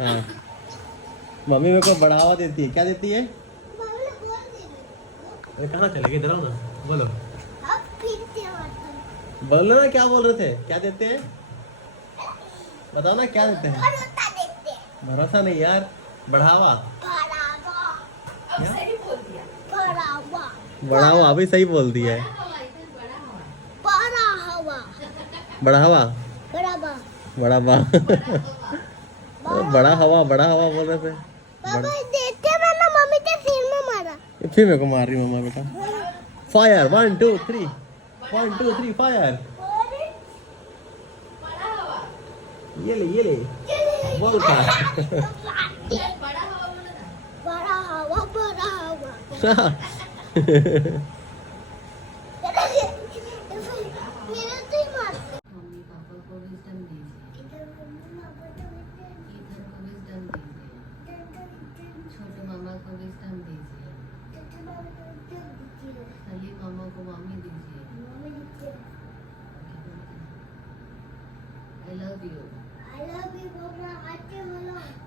हाँ मम्मी मेरे को बढ़ावा देती है, क्या देती है? अरे कहाँ चले गए, इधर आओ ना, बोलो बोलो ना, क्या बोल रहे थे, क्या देते हैं बताओ ना, क्या देते हैं? भरोसा नहीं यार, बढ़ावा। बढ़ावा अभी सही बोल दिया है। बढ़ावा बढ़ावा बड़ा हवा बोल रहे थे। मम्मी के सिर में मारा, फिर मेरे को मार रही मम्मा बेटा। Fire 1 2 3 1 2 3 fire. ये ले बोल का मम्मी पापा को विजडम दीजिए, इधर को विजडम दीजिए, छोटे मामा को विजडम दीजिए, सलीम मामा को मम्मी दीजिए। I love you.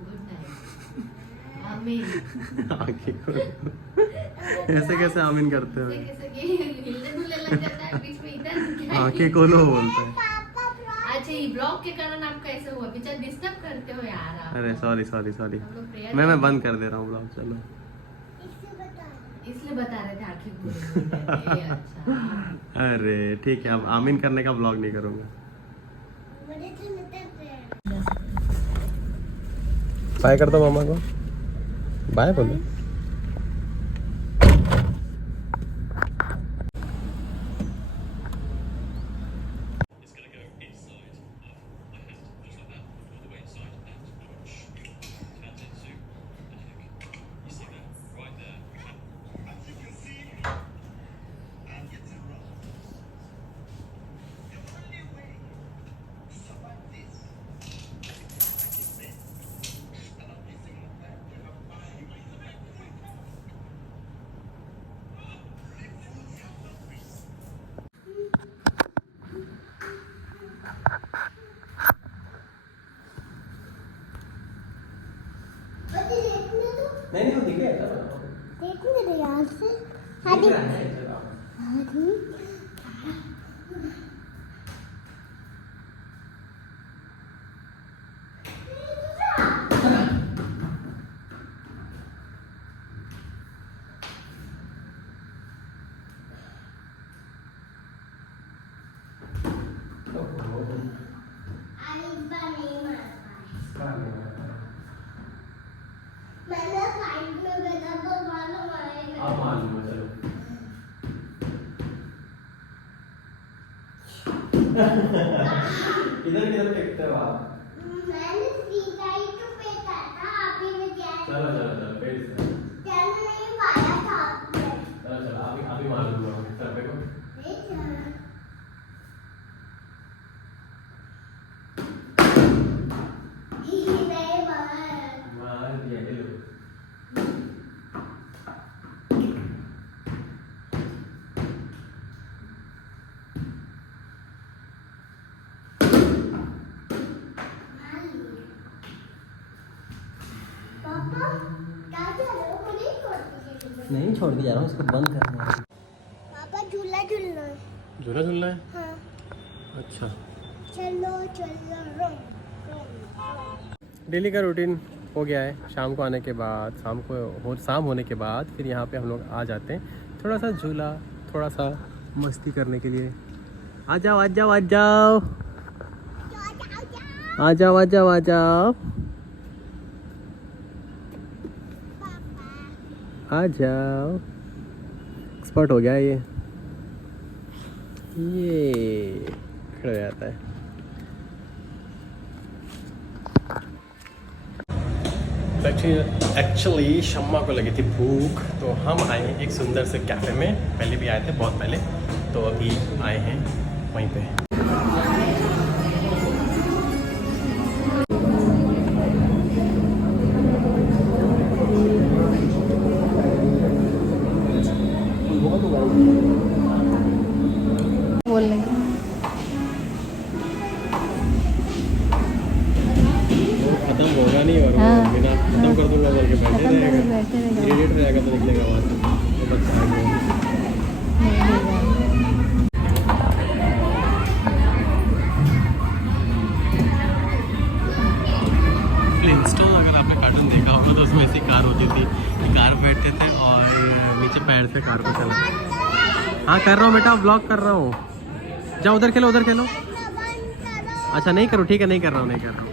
Good night. आमीन। ऐसे कैसे आमीन करते हो? कैसे हिलने डुलने लग जाता है बीच में, इधर आंखें खोलो बोलते हैं। अच्छा ये ब्लॉग के कारण आपका ऐसा हुआ, बेचारा डिस्टर्ब करते हो यार आप। अरे सॉरी सॉरी सॉरी, हम लोग prayer मैं बंद कर दे रहा हूँ ब्लॉग। चलो इसलिए बता रहे थे आंखें खोलो। अच्छा अरे ठीक है, अब आमीन करने का ब्लॉग नहीं करूँगा। बाय कर दो मामा को, बाय बोलो। नहीं वो दिखे देखने दे यार से। मैंने साइड में बैठा तो मालूम आएगा। आप मान लो चलो। किधर फेंकते हो आप? मैंने सीधा ही तो फेंका था, अभी मैं चलो फिर से चल नहीं पाया था। चलो अभी मान लूंगा सर पे को। मार दिया हेलो। नहीं छोड़ दिया, जा रहा हूँ इसको बंद करना है। पापा झूला झूलना है। झूला झूलना है? हाँ अच्छा चलो डेली का रूटीन हो गया है। शाम को आने के बाद, शाम होने के बाद फिर यहाँ पे हम लोग आ जाते हैं, थोड़ा सा झूला, थोड़ा सा मस्ती करने के लिए। आ जाओ आ जाओ आ जाओ आ जाओ आ जाओ आ जाओ आ जाओ। एक्सपर्ट हो गया ये खड़ा हो जाता है। एक्चुअली शम्मा को लगी थी भूख, तो हम आए हैं एक सुंदर से कैफ़े में। पहले भी आए थे बहुत पहले, तो अभी आए हैं वहीं पे। खत्म होगा नहीं और हाँ। बिना खत्म कर दूंगा बोल के बैठे खत्म करके रहेगा, बैठे रहेगा। इरिटेट रहेगा तो निकलेगा वहाँ से, तो बच्चा है वो। नहीं देगा। फ्लिंटस्टोन अगर आपने कार्टून देखा होगा तो उसमें ऐसी कार होती थी, कार बैठते थे और नीचे पैर से कार को चला। हाँ कर रहा हूँ बेटा, ब्लॉग कर रहा हूँ। जाओ उधर खेलो, उधर खेलो। अच्छा नहीं करो, ठीक है नहीं कर रहा हूँ, नहीं कर रहा हूँ।